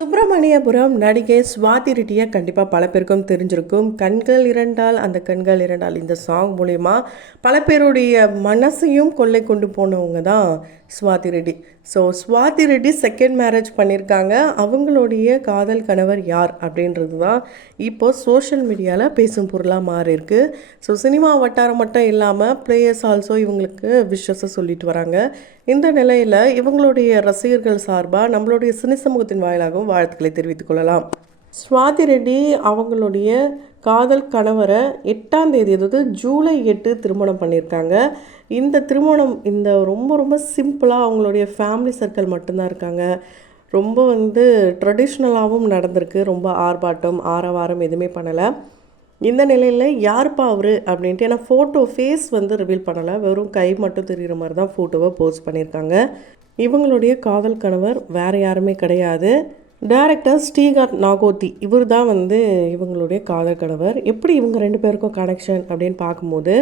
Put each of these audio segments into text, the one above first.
சுப்பிரமணியபுரம் நடிகை சுவாதி ரெட்டியை கண்டிப்பாக பல பேருக்கும் தெரிஞ்சிருக்கும். கண்கள் இரண்டால் அந்த கண்கள் இரண்டால் இந்த சாங் மூலயமா பல பேருடைய மனசையும் கொள்ளை கொண்டு போனவங்க தான் Swathi Reddy. So Swathi Reddy second marriage பண்ணியிருக்காங்க. அவங்களுடைய காதல் கணவர் யார் அப்படின்றது தான் இப்போது சோஷியல் மீடியாவில் பேசும் பொருளாக மாறியிருக்கு. ஸோ சினிமா வட்டாரம் மட்டும் இல்லாமல் பிளேயர்ஸ் ஆல்சோ இவங்களுக்கு விஷஸை சொல்லிட்டு வராங்க. இந்த நிலையில் இவங்களுடைய ரசிகர்கள் சார்பாக நம்மளுடைய சினி சமூகத்தின் வாயிலாகவும் வாழ்த்துக்களை தெரிவித்துக் கொள்ளலாம். சுவாதி ரெட்டி அவங்களுடைய காதல் கணவரை 8ஆம் தேதி, அதாவது ஜூலை 8 திருமணம் பண்ணியிருக்காங்க. இந்த திருமணம் ரொம்ப ரொம்ப சிம்பிளாக அவங்களுடைய ஃபேமிலி சர்க்கிள் மட்டும்தான் இருக்காங்க. ரொம்ப ட்ரெடிஷ்னலாகவும் நடந்திருக்கு. ரொம்ப ஆர்ப்பாட்டம் ஆரவாரம் எதுவுமே பண்ணலை. இந்த நிலையில் யாருப்பா அவர் அப்படின்ட்டு, ஏன்னா ஃபேஸ் ரிவீல் பண்ணலை, வெறும் கை மட்டும் தெரிகிற மாதிரி தான் ஃபோட்டோவை போஸ்ட் பண்ணியிருக்காங்க. இவங்களுடைய காதல் கணவர் வேறு யாருமே கிடையாது, டைரக்டர் ஸ்ரீகாந்த் நாகோத்தி. இவர் தான் இவங்களுடைய காதல் கணவர். எப்படி இவங்க 2 பேருக்கும் கனெக்ஷன் அப்படின்னு பார்க்கும்போது,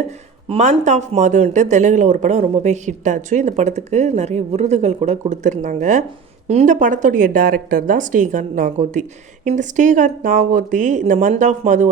மந்த் ஆஃப் மதுன்ட்டு தெலுங்கில் ஒரு படம் ரொம்பவே ஹிட் ஆச்சு. இந்த படத்துக்கு நிறைய விருதுகள் கூட கொடுத்துருந்தாங்க. இந்த படத்துடைய டைரக்டர் தான் ஸ்ரீகாந்த் நாகோத்தி. இந்த ஸ்ரீகாந்த் நாகோத்தி இந்த மந்த் ஆஃப் மது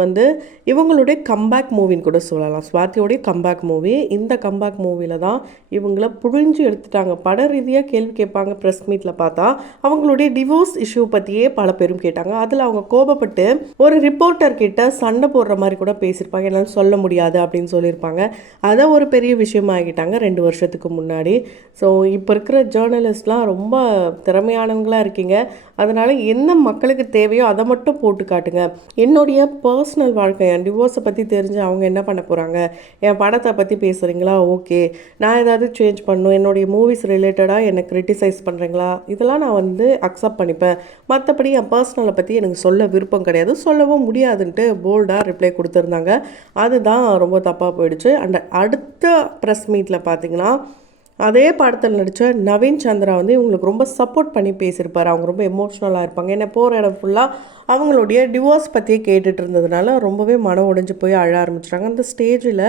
இவங்களுடைய கம்பேக் மூவின்னு கூட சொல்லலாம். சுவாதியோடைய கம்பேக் மூவி. இந்த கம்பேக் மூவியில் தான் இவங்கள புழிஞ்சு எடுத்துட்டாங்க. பட ரீதியாக கேள்வி கேட்பாங்க. ப்ரெஸ் மீட்டில் பார்த்தா அவங்களுடைய டிவோர்ஸ் இஷ்யூ பற்றியே பல பேரும் கேட்டாங்க. அதில் அவங்க கோபப்பட்டு ஒரு ரிப்போர்ட்டர் கிட்ட சண்டை போடுற மாதிரி கூட பேசியிருப்பாங்க. என்னால் சொல்ல முடியாது அப்படின்னு சொல்லியிருப்பாங்க. அதை ஒரு பெரிய விஷயமாகிட்டாங்க 2 வருஷத்துக்கு முன்னாடி. ஸோ இப்போ இருக்கிற ஜேர்னலிஸ்ட்லாம் ரொம்ப திறமையானவங்களாக இருக்கீங்க. அதனால் என்ன மக்களுக்கு தேவையோ அதை மட்டும் போட்டு காட்டுங்க. என்னுடைய பர்சனல் வாழ்க்கை, என் டிவோர்ஸை பற்றி தெரிஞ்சு அவங்க என்ன பண்ண போகிறாங்க, என் படத்தை பற்றி பேசுகிறீங்களா, ஓகே, நான் ஏதாவது சேஞ்ச் பண்ணணும், என்னுடைய மூவிஸ் ரிலேட்டடாக என்னை கிரிட்டிசைஸ் பண்ணுறீங்களா, இதெல்லாம் நான் அக்செப்ட் பண்ணிப்பேன். மற்றபடி என் பர்சனலை பற்றி எனக்கு சொல்ல விருப்பம் கிடையாது, சொல்லவும் முடியாதுன்ட்டு போல்டாக ரிப்ளை கொடுத்துருந்தாங்க. அதுதான் ரொம்ப தப்பாக போயிடுச்சு. அண்ட் அடுத்த ப்ரெஸ் மீட்டில் பார்த்திங்கன்னா அதே படத்தில் நடித்த நவீன் சந்திரா இவங்களுக்கு ரொம்ப சப்போர்ட் பண்ணி பேசியிருப்பார். அவங்க ரொம்ப எமோஷ்னலாக இருப்பாங்க. என்ன போகிற இடம் ஃபுல்லாக அவங்களுடைய டிவோர்ஸ் பற்றியே கேட்டுட்டு இருந்ததுனால ரொம்பவே மனம் உடைஞ்சு போய் அழ ஆரம்பிச்சிட்டாங்க. அந்த ஸ்டேஜில்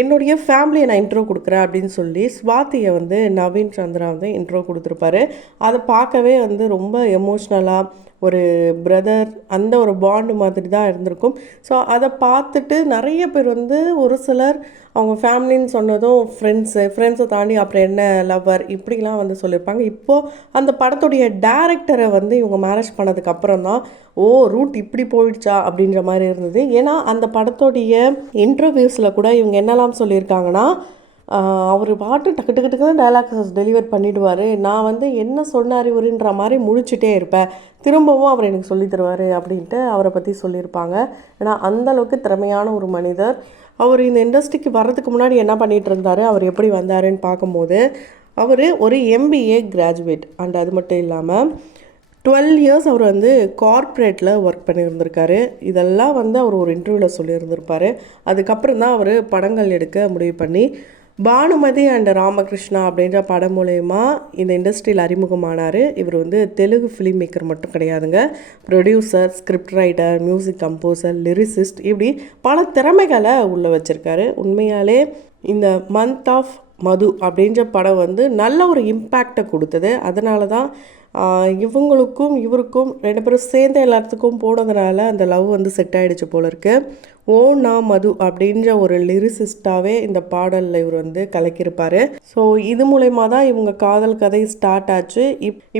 என்னுடைய ஃபேமிலியை நான் இன்ட்ரோ கொடுக்குறேன் அப்படின்னு சொல்லி ஸ்வாதியை நவீன் சந்திரா இன்ட்ரோ கொடுத்துருப்பாரு. அதை பார்க்கவே ரொம்ப எமோஷ்னலாக ஒரு பிரதர் அந்த ஒரு பாண்டு மாதிரி தான் இருந்திருக்கும். ஸோ அதை பார்த்துட்டு நிறைய பேர் ஒரு சிலர் அவங்க ஃபேமிலின்னு சொன்னதும் ஃப்ரெண்ட்ஸை தாண்டி அப்புறம் என்ன லவ்வர் இப்படிலாம் சொல்லியிருப்பாங்க. இப்போது அந்த படத்துடைய டேரக்டரை இவங்க மேரேஜ் பண்ணதுக்கப்புறம் தான் ரூட் இப்படி போயிடுச்சா அப்படின்ற மாதிரி இருந்தது. ஏன்னா அந்த படத்துடைய இன்டர்வியூஸில் கூட இவங்க என்னெல்லாம் சொல்லியிருக்காங்கன்னா, அவர் பாட்டு டக்கு டக்கு டக்கு தான் டைலாக்ஸ் டெலிவர் பண்ணிவிடுவார். நான் என்ன சொன்னார் இவருன்ற மாதிரி முழிச்சிட்டே இருப்பேன். திரும்பவும் அவர் எனக்கு சொல்லி தருவார் அப்படின்ட்டு அவரை பற்றி சொல்லியிருப்பாங்க. ஏன்னா அந்தளவுக்கு திறமையான ஒரு மனிதர். அவர் இந்த இண்டஸ்ட்ரிக்கு வர்றதுக்கு முன்னாடி என்ன பண்ணிகிட்டு இருந்தார், அவர் எப்படி வந்தாருன்னு பார்க்கும்போது, அவர் ஒரு MBA கிராஜுவேட். அண்ட் அது மட்டும் இல்லாமல் 12 இயர்ஸ் அவர் கார்ப்பரேட்டில் ஒர்க் பண்ணியிருந்திருக்காரு. இதெல்லாம் அவர் ஒரு இன்டர்வியூவில் சொல்லியிருந்திருப்பார். அதுக்கப்புறம் தான் அவர் படங்கள் எடுக்க முடிவு பண்ணி பானுமதி அண்ட் ராமகிருஷ்ணா அப்படின்ற படம் மூலயமா இந்த இண்டஸ்ட்ரியில் அறிமுகமானார். இவர் தெலுங்கு ஃபிலிம் மேக்கர் மட்டும் கிடையாதுங்க, producer, script writer, music composer, lyricist, இப்படி பல திறமைகளை உள்ளே வச்சுருக்காரு. உண்மையாலே இந்த மந்த் ஆஃப் மது அப்படின்ற படம் நல்ல ஒரு இம்பேக்டை கொடுத்தது. அதனால தான் இவங்களுக்கும் இவருக்கும் 2 பேரும் சேர்ந்த எல்லாத்துக்கும் போனதுனால அந்த லவ் செட் ஆகிடுச்சு போல இருக்கு. நான் மது அப்படின்ற ஒரு லிரிசிஸ்டாகவே இந்த பாடலில் இவர் கலக்கியிருப்பார். ஸோ இது மூலயமா தான் இவங்க காதல் கதை ஸ்டார்ட் ஆச்சு.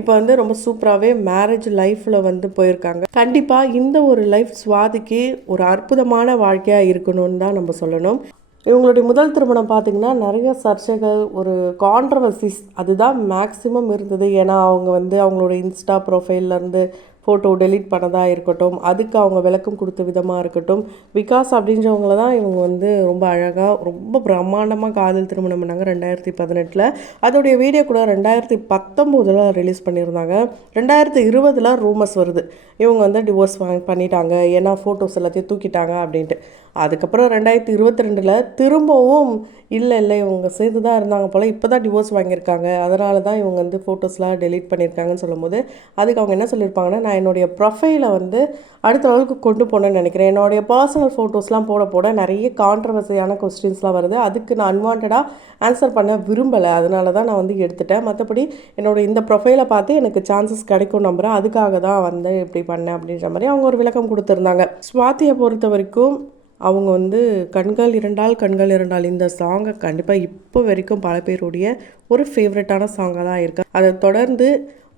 இப்போ ரொம்ப சூப்பராகவே மேரேஜ் லைஃப்பில் போயிருக்காங்க. கண்டிப்பாக இந்த ஒரு லைஃப் சுவாதிக்கு ஒரு அற்புதமான வாழ்க்கையாக இருக்கணும்னு தான் நம்ம சொல்லணும். இவங்களுடைய முதல் திருமணம் பார்த்திங்கன்னா நிறைய சர்ச்சைகள், ஒரு கான்ட்ரவர்சிஸ் அதுதான் மேக்ஸிமம் இருந்தது. ஏன்னா அவங்க அவங்களோட இன்ஸ்டா ப்ரொஃபைல்லேருந்து ஃபோட்டோ டெலீட் பண்ணதாக இருக்கட்டும், அதுக்கு அவங்க விளக்கம் கொடுத்த விதமாக இருக்கட்டும், விகாஸ் அப்படின்றவங்கள தான் இவங்க ரொம்ப அழகாக ரொம்ப பிரம்மாண்டமாக காதல் திருமணம் பண்ணாங்க 2018. அதோடைய வீடியோ கூட 2019 ரிலீஸ் பண்ணியிருந்தாங்க. 2020 ரூமர்ஸ் வருது இவங்க டிவோர்ஸ் பண்ணிட்டாங்க, ஏன்னா ஃபோட்டோஸ் எல்லாத்தையும் தூக்கிட்டாங்க அப்படின்ட்டு. அதுக்கப்புறம் 2022 திரும்பவும் இல்லை இவங்க சேர்ந்து தான் இருந்தாங்க போல், இப்போ தான் டிவோர்ஸ் வாங்கியிருக்காங்க, அதனால தான் இவங்க ஃபோட்டோஸ்லாம் டெலீட் பண்ணியிருக்காங்கன்னு சொல்லும்போது அதுக்கு அவங்க என்ன சொல்லியிருப்பாங்கன்னா, நான் நான் என்னுடைய ப்ரொஃபைலை வந்து அடுத்த லெவலுக்கு கொண்டு போகணுன்னு நினைக்கிறேன். என்னுடைய பர்சனல் ஃபோட்டோஸ்லாம் போட நிறைய கான்ட்ரவர்சியான கொஸ்டின்ஸ்லாம் வருது. அதுக்கு நான் அன்வான்டாக ஆன்சர் பண்ண விரும்பலை. அதனால தான் நான் வந்து எடுத்துட்டேன். மற்றபடி என்னோடய இந்த ப்ரொஃபைலை பார்த்து எனக்கு சான்சஸ் கிடைக்கும் நம்புகிறேன். அதுக்காக தான் வந்து இப்படி பண்ணேன் அப்படின்ற மாதிரி அவங்க ஒரு விளக்கம் கொடுத்துருந்தாங்க. ஸ்வாதியை பொறுத்த வரைக்கும் அவங்க வந்து கண்கள் இரண்டால் இந்த சாங்கை கண்டிப்பாக இப்போ வரைக்கும் பல பேருடைய ஒரு ஃபேவரட்டான சாங்காக தான் இருக்குது. அதை தொடர்ந்து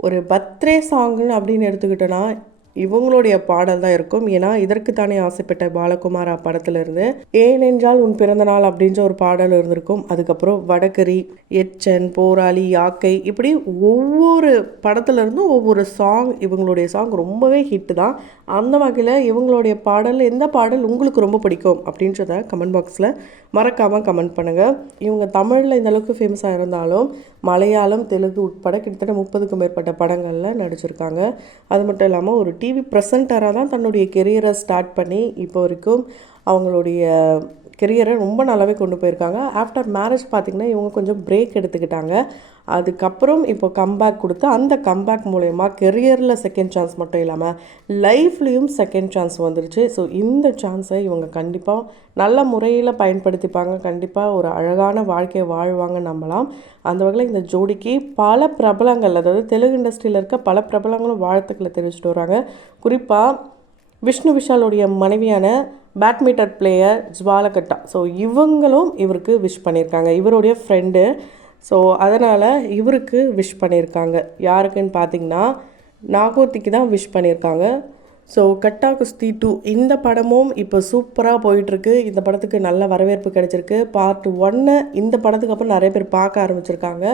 ஒரு பர்த்டே சாங்குன்னு அப்படின்னு எடுத்துக்கிட்டோன்னா இவங்களுடைய பாடல் தான் இருக்கும். ஏன்னா இதற்கு தானே ஆசைப்பட்ட பாலகுமாரா படத்துலேருந்து ஏனென்றால் உன் பிறந்த நாள் அப்படின்ற ஒரு பாடல் இருந்திருக்கும். அதுக்கப்புறம் வடகரி, எச்சன், போராளி, யாக்கை, இப்படி ஒவ்வொரு படத்துலேருந்தும் ஒவ்வொரு சாங், இவங்களுடைய சாங் ரொம்பவே ஹிட்டு தான். அந்த வகையில் இவங்களுடைய பாடல் எந்த பாடல் உங்களுக்கு ரொம்ப பிடிக்கும் அப்படின்றத கமெண்ட் பாக்ஸில் மறக்காமல் கமெண்ட் பண்ணுங்கள். இவங்க தமிழில் இந்த அளவுக்கு ஃபேமஸாக இருந்தாலும் மலையாளம், தெலுங்கு உட்பட கிட்டத்தட்ட 30க்கும் மேற்பட்ட படங்களில் நடிச்சிருக்காங்க. அது மட்டும் இல்லாமல் ஒரு டிவி ப்ரெசென்டராக தான் தன்னுடைய கெரியரை ஸ்டார்ட் பண்ணி இப்போ வரைக்கும் அவங்களுடைய கெரியரை ரொம்ப நல்லாவே கொண்டு போயிருக்காங்க. ஆஃப்டர் மேரேஜ் பார்த்திங்கன்னா இவங்க கொஞ்சம் பிரேக் எடுத்துக்கிட்டாங்க. அதுக்கப்புறம் இப்போ கம்பேக் கொடுத்து அந்த கம்பேக் மூலயமா கெரியரில் செகண்ட் சான்ஸ் மட்டும் இல்லாமல் லைஃப்லேயும் செகண்ட் சான்ஸ் வந்துருச்சு. ஸோ இந்த சான்ஸை இவங்க கண்டிப்பாக நல்ல முறையில் பயன்படுத்திப்பாங்க. கண்டிப்பாக ஒரு அழகான வாழ்க்கையை வாழ்வாங்க நம்பலாம். அந்த வகையில் இந்த ஜோடிக்கு பல பிரபலங்கள், அதாவது தெலுங்கு இண்டஸ்ட்ரியில் இருக்க பல பிரபலங்களும் வாழ்த்துக்களை தெரிவிச்சுட்டு வராங்க. குறிப்பாக விஷ்ணு விஷாலுடைய மனைவியான பேட்மிண்டன் பிளேயர் ஜுவாலகட்டா, ஸோ இவங்களும் இவருக்கு விஷ் பண்ணியிருக்காங்க. இவருடைய ஃப்ரெண்டு. ஸோ அதனால் இவருக்கு விஷ் பண்ணியிருக்காங்க. யாருக்குன்னு பார்த்திங்கன்னா நாகோத்திக்கு தான் விஷ் பண்ணியிருக்காங்க. ஸோ கட்டா குஸ்தி 2 இந்த படமும் இப்போ சூப்பராக போயிட்டுருக்கு. இந்த படத்துக்கு நல்ல வரவேற்பு கிடைச்சிருக்கு. பார்ட் 1 இந்த படத்துக்கு அப்புறம் நிறைய பேர் பார்க்க ஆரம்பிச்சிருக்காங்க.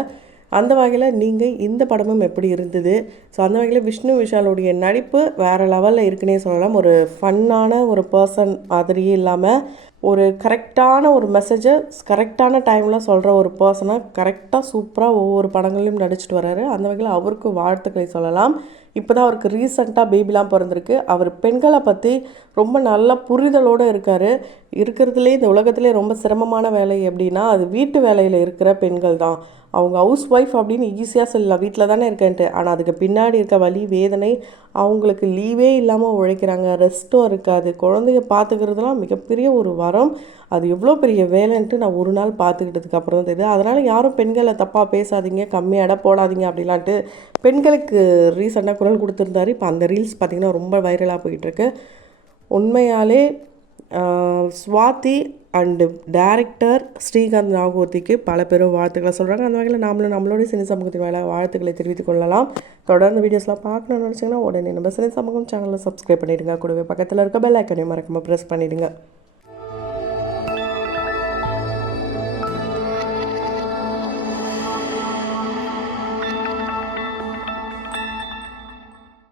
அந்த வகையில் நீங்கள் இந்த படமும் எப்படி இருந்தது? ஸோ அந்த வகையில் விஷ்ணு விஷாலுடைய நடிப்பு வேறு லெவலில் இருக்குன்னே சொல்லலாம். ஒரு ஃபன்னான ஒரு பர்சன் மாதிரியே இல்லாமல் ஒரு கரெக்டான ஒரு மெசேஜை கரெக்டான டைமில் சொல்கிற ஒரு பர்சனாக கரெக்டாக சூப்பராக ஒவ்வொரு படங்களையும் நடிச்சிட்டு வர்றாரு. அந்த வகையில் அவருக்கு வாழ்த்துக்களை சொல்லலாம். இப்போ தான் அவருக்கு ரீசெண்டாக பேபிலாம் பிறந்திருக்கு. அவர் பெண்களை பற்றி ரொம்ப நல்ல புரிதலோடு இருக்கார். இருக்கிறதுலே இந்த உலகத்திலே ரொம்ப சிரமமான வேலை அப்படின்னா அது வீட்டு வேலையில் இருக்கிற பெண்கள் தான். அவங்க ஹவுஸ் ஒய்ஃப் அப்படின்னு ஈஸியாக சொல்லலாம், வீட்டில் தானே இருக்கேன்ட்டு. ஆனால் அதுக்கு பின்னாடி இருக்க வலி வேதனை, அவங்களுக்கு லீவே இல்லாமல் உழைக்கிறாங்க, ரெஸ்ட்டும் இருக்காது. குழந்தைய பார்த்துக்கிறதுலாம் மிகப்பெரிய ஒரு வரம். அது எவ்வளோ பெரிய வேலைன்ட்டு நான் ஒரு நாள் பார்த்துக்கிட்டதுக்கு அப்புறம் தான் தெரியுது. அதனால் யாரும் பெண்களை தப்பாக பேசாதீங்க, கம்மியாக எடை போடாதீங்க அப்படிலான்ட்டு பெண்களுக்கு ரீசெண்டாக குரல் கொடுத்துருந்தாரு. இப்போ அந்த ரீல்ஸ் பார்த்திங்கன்னா ரொம்ப வைரலாக போயிட்டுருக்கு. உண்மையாலே ஸ்வாதி அண்டு டைரக்டர் ஸ்ரீகாந்த் நாகோத்திக்கு பல பேரும் வாழ்த்துக்களை சொல்கிறாங்க. அந்த வகையில் நாமளும் நம்மளுடைய சினி சமூகத்தின் வேலை வாழ்த்துக்களை தெரிவித்துக் கொள்ளலாம். தொடர்ந்து வீடியோஸ்லாம் பார்க்கணும்னு நினச்சிங்கன்னா உடனே நம்ம சினி சமூகம் சேனலில் சப்ஸ்கிரைப் பண்ணிவிடுங்க. கூடவே பக்கத்தில் இருக்க பெல் ஐக்கனையும் மறக்காமல் ப்ரெஸ் பண்ணிவிடுங்க.